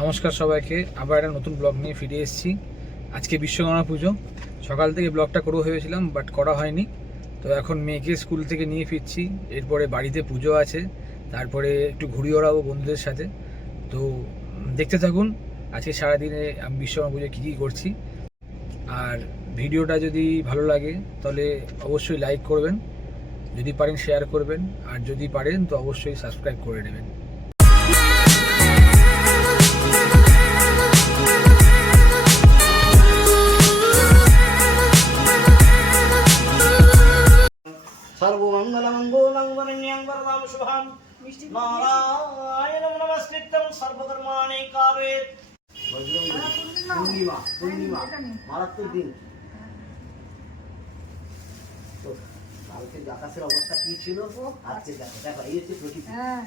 নমস্কার সবাইকে, আবার একটা নতুন ব্লগ নিয়ে ফিরে এসেছি। আজকে বিশ্বকর্মা পুজো। সকাল থেকে ব্লগটা করবো ভেবেছিলাম, বাট করা হয়নি। তো এখন মেয়েকে স্কুল থেকে নিয়ে ফিরছি, এরপরে বাড়িতে পুজো আছে, তারপরে একটু ঘুরি ওড়াবো বন্ধুদের সাথে। তো দেখতে থাকুন আজকে সারাদিনে আমি বিশ্বকর্মা পুজো কী কী করছি। আর ভিডিওটা যদি ভালো লাগে তাহলে অবশ্যই লাইক করবেন, যদি পারেন শেয়ার করবেন, আর যদি পারেন তো অবশ্যই সাবস্ক্রাইব করে নেবেন। सर्वमंगलमंगलं वरण्यं वरदां शुभं नारायणं नमस्कृत्यं सर्वकर्माणि कारयेत्। पूर्णिमा पूर्णिमा মারাত্মক দিন। তো কালকে আকাশের অবস্থা কি ছিল আজকে দেখো, দেখো এই হচ্ছে প্রকৃতি। হ্যাঁ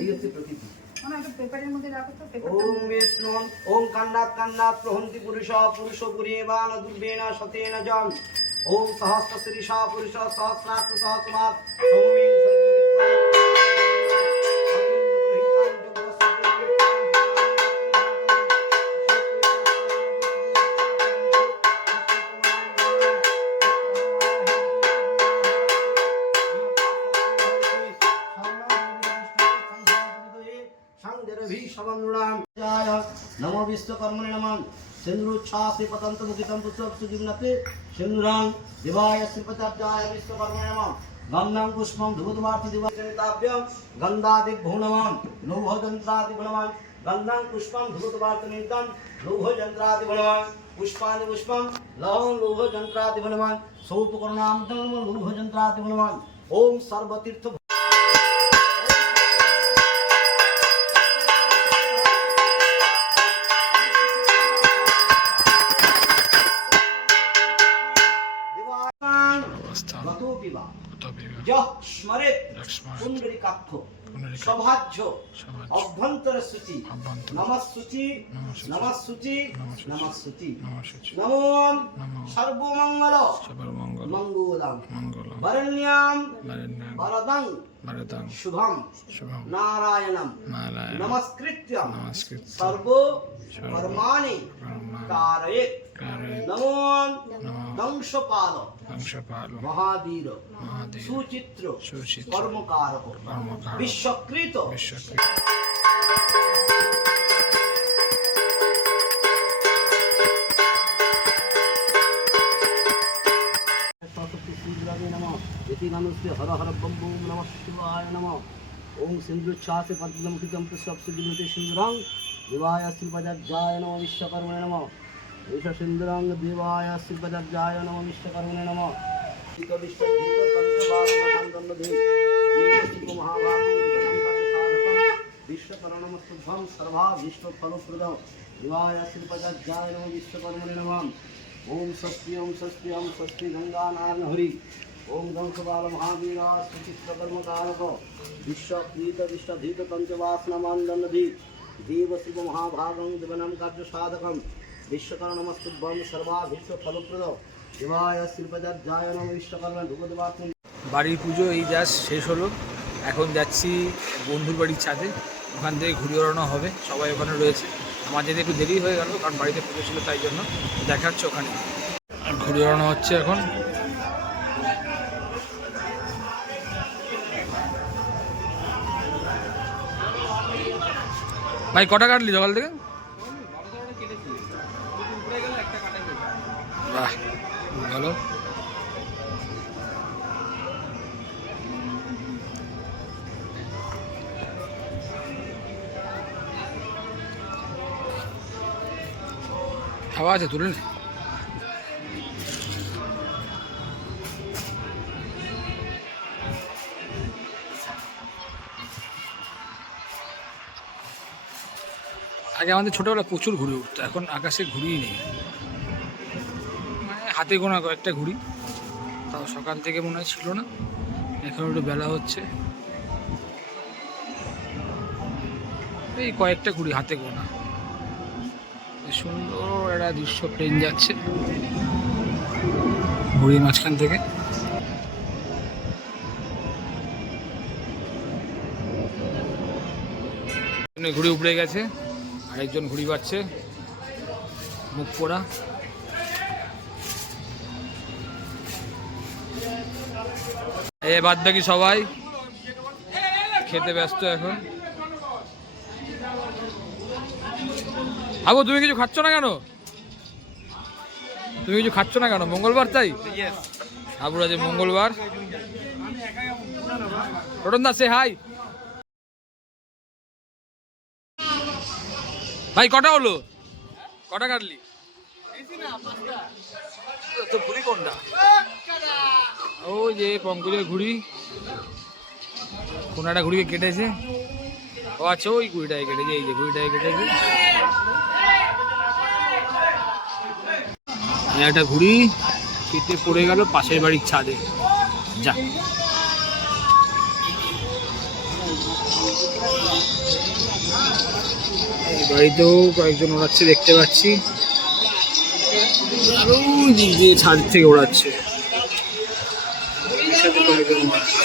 এই হচ্ছে প্রকৃতি। পেপারের মধ্যে রাখো তো। ওম বিষ্ণু ওম কান্নাত কান্নাত প্রহন্তি পুরুষ পুরুষ পুরীবান দুর্বেণ সতেন জম। ओम सहस्र शीर्षा पुरुष सहस्राक्ष सहस्रमात् सौम्यं सर्वविद्वान् नमो विश्वकर्मणे नमः। सिंधुच्छासे पतंत मुखितं पुष्प सुजिम्नते सिंधुरां दिवाय श्रीपचार्याय विश्वकर्मणे नमः। गन्धं पुष्पं धूपवार्ति दिवाचनिताभ्यं गन्धादिभ्यो नमः। लौहयन्त्रादिभ्यो नमः। गन्धं पुष्पं धूपवार्तिनितं लौहयन्त्रादिभ्यो नमः। पुष्पाणि पुष्पं लौहयन्त्रादिभ्यो नमः। सौपकर्णामं लौहयन्त्रादिभ्यो नमः। ओम सर्वतीर्थ स्मरेत पुंडरीकाक्ष सौभाज्य अभ्यंतर शुचि नमस्सुचि नमस्सुचि नमस्सुचि नमो सर्वमंगल मंगलम वरण्यं वरदं शुभं नारायणं नमस्कृत्यं सर्व कर्माणि कारयेत्। नमो दंशपाल महावीर सुचित्र कर्मकारक विश्वकृत हर हर बम बम नमः शिवाय नमः। ओम सिंधुच्छासे पद्ममुखितं पुष्पसुजिम्नते सिंधुरां दिवाय श्रीपदाब्जाय नमः विश्वकर्मणे नमः। एष सिंधुरां देवाय श्रीपदाब्जाय नमः विश्वकर्मणे नमः। विश्वकर्णमस्तुभ्यं सर्वाभीष्टफलप्रदं दिवाय श्रीपदाब्जाय नमः विश्वकर्मणे नमः। ओम स्वस्ति स्वस्ति गंगा नारायण हरि। ओम दंशबाल महावीरा सुचित्रकर्मकारक विश्वप्रीत विष्टधीत पंचवासनमानंदी देव शिव महाभागं दिवनं कार्य साधकं विश्वकर्णमस्तुभ्यं सर्वाभीष्टफलप्रद दिवाय श्रीपदाब्जाय नमः विश्वकर्मणे धूपदीपात्मन। বাড়ির পুজো এই জাস্ট শেষ হলো, এখন যাচ্ছি বন্ধুর বাড়ির ছাদে, ওখান থেকে ঘুরে ওড়ানো হবে। সবাই ওখানে রয়েছে, আমার যেতে একটু দেরি হয়ে গেল কারণ বাড়িতে পুজো ছিল, তাই জন্য দেখা হচ্ছে ওখানে। আর ঘুরে ওড়ানো হচ্ছে এখন। ভাই কটা কাটলি সকাল থেকে? বাহ ভালো। হাওয়া আছে, তুলে নে। আগে আমাদের ছোটোবেলা প্রচুর ঘুরে উঠতো, এখন আকাশে ঘুরিই নেই, মানে হাতে গোনা কয়েকটা ঘুড়ি, তাও সকাল থেকে মনে হয় ছিল না, এখন একটু বেলা হচ্ছে, এই কয়েকটা ঘুড়ি হাতে গোনা। সুন্দর একটা দৃশ্য, প্লেন যাচ্ছে ঘুড়ির মাঝখান থেকে। ঘুরে উপড়ে গেছে, আরেকজন ঘুড়ি বাজছে, মুখ পোড়া। এ বাদ বাকি সবাই খেতে ব্যস্ত এখন। আবু তুমি কিছু খাচ্ছ না কেন? তুমি কিছু খাচ্ছ না কেন? মঙ্গলবার তাই? আবুর আজ মঙ্গলবার। রতন দা সে হাই। ভাই কটা হলো? কটা কাটলি? তো ঘুড়ি কোনটা? ওই যে পঙ্কজের ঘুড়ি, কোন একটা ঘুড়িকে কেটেছে। ও আচ্ছা ওই ঘুড়িটাকে কেটেছে, এই যে ঘুড়িটাকে কেটেছে। একটা ঘুড়ি কেটে পড়ে গেল পাশের বাড়ির ছাদে। যা এই বাড়িতেও কয়েকজন ওড়াচ্ছে দেখতে পাচ্ছি, আরো দিক দিয়ে ছাদ থেকে ওড়াচ্ছে। কয়েকজন ওড়াচ্ছে।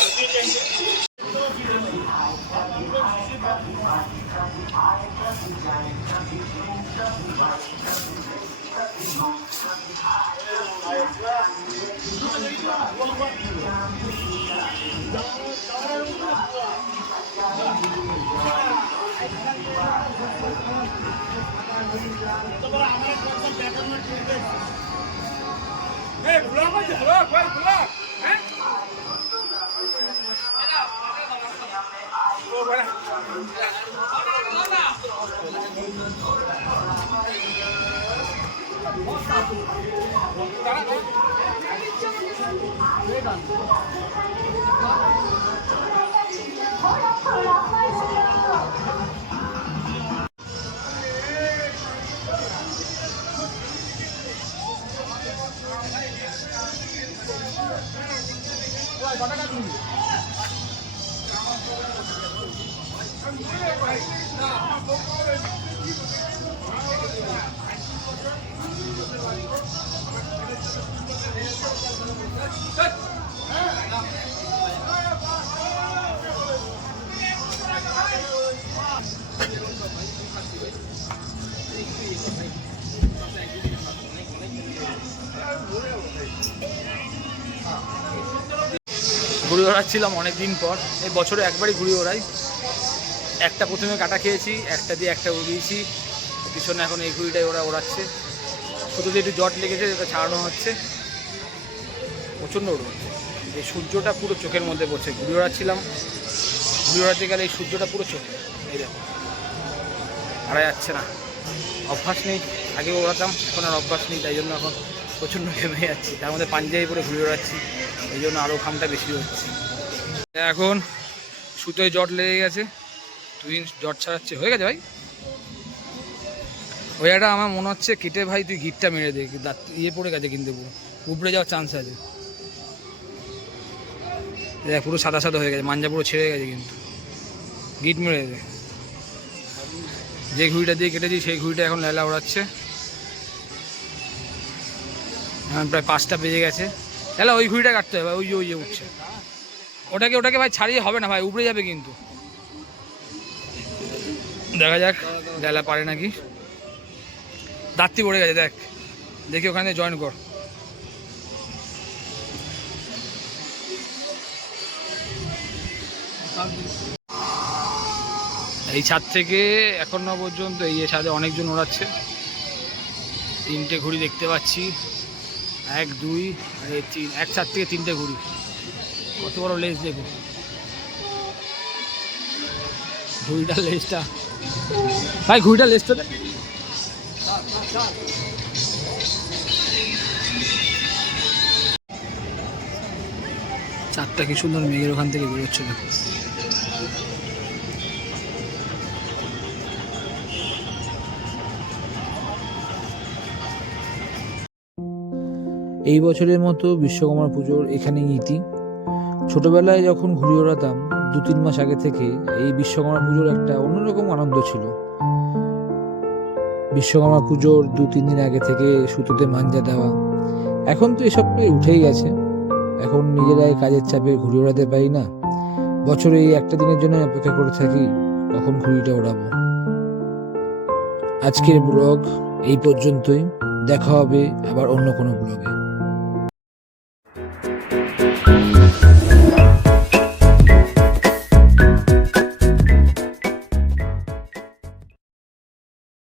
ঘুড়ি ওড়াচ্ছিলাম অনেকদিন পর, এই বছরে একবারই ঘুড়ি ওড়াই। একটা প্রথমে কাটা খেয়েছি, একটা দিয়ে একটা উড়িয়েছি, পিছনে এখন এই ঘুড়িটাই ওরা ওড়াচ্ছে। শুধু যে একটু জট লেগেছে যেটা ছাড়ানো হচ্ছে, প্রচণ্ড রোদ, এই সূর্যটা পুরো চোখের মধ্যে পড়ছে। ঘুড়ি ওড়াচ্ছিলাম, ঘুড়ি ওড়াতে গেলে এই সূর্যটা পুরো চোখে, এই দেখো হারা যাচ্ছে না। অভ্যাস নেই, আগে ওড়াতাম, এখন আর অভ্যাস নেই, তাই জন্য এখন প্রচণ্ড ঘেমে যাচ্ছি। তার মধ্যে পাঞ্জাবি পরে ঘুরে ওড়াচ্ছি, এই জন্য আরও ঘামটা বেশি হচ্ছে। এখন সুতোয় জট লেগে গেছে, তুই জট ছাড়াচ্ছে, হয়ে গেছে ভাই। ওই একটা আমার মনে হচ্ছে কেটে ভাই তুই গিটটা মেরে দে, দাঁত ইয়ে পড়ে গেছে কিন্তু পুরো উপড়ে যাওয়ার চান্স আছে। দেখ পুরো সাদা সাদা হয়ে গেছে, মাঞ্জা পুরো ছেড়ে গেছে, কিন্তু গিট মেরে দে। যে ঘুড়িটা দিয়ে কেটেছি সেই ঘুড়িটা এখন লেলা ওড়াচ্ছে। এখন প্রায় 5টা বেজে গেছে। তাহলে ওই ঘুড়িটা কাটতে হবে, ওই যে উঠছে, ওটাকে ভাই ছাড়িয়ে হবে না ভাই, উপড়ে যাবে কিন্তু। দেখা যাক লেলা পারে নাকি। দাঁতটি পড়ে গেছে, দেখ দেখি ওখানে জয়েন কর। এই ছাদ থেকে এখনো পর্যন্ত এই ছাদে অনেকজন ওড়াচ্ছে। 3টে ঘুড়ি দেখতে পাচ্ছি, 1 2 আর 3, এক ছাদ থেকে 3টে ঘুড়ি। কত বড় লেজ দেখো, ঘুড়িটার লেজটা ভাই, ঘুড়িটার লেজটা দেখ। চারটা কি সুন্দর মেঘের ওখান থেকে বেরোচ্ছে দেখো। এই বছরের মতো বিশ্বকর্মা পুজোর এখানেই ইতি। ছোটবেলায় যখন ঘুড়ি ওড়াতাম 2-3 মাস আগে থেকে, এই বিশ্বকর্মা পুজোর একটা অন্যরকম আনন্দ ছিল। বিশ্বকর্মা পুজোর 2-3 দিন আগে থেকে সুতোতে মাঞ্জা দেওয়া, এখন তো এসব প্রায় উঠেই গেছে। এখন নিজেরাই কাজের চাপে ঘুড়ি ওড়াতে পারি না। বছরে এই একটা দিনের জন্য অপেক্ষা করে থাকি কখন ঘুড়িটা ওড়াবো। আজকের ব্লগ এই পর্যন্তই। দেখা হবে আবার অন্য কোনো ব্লগে।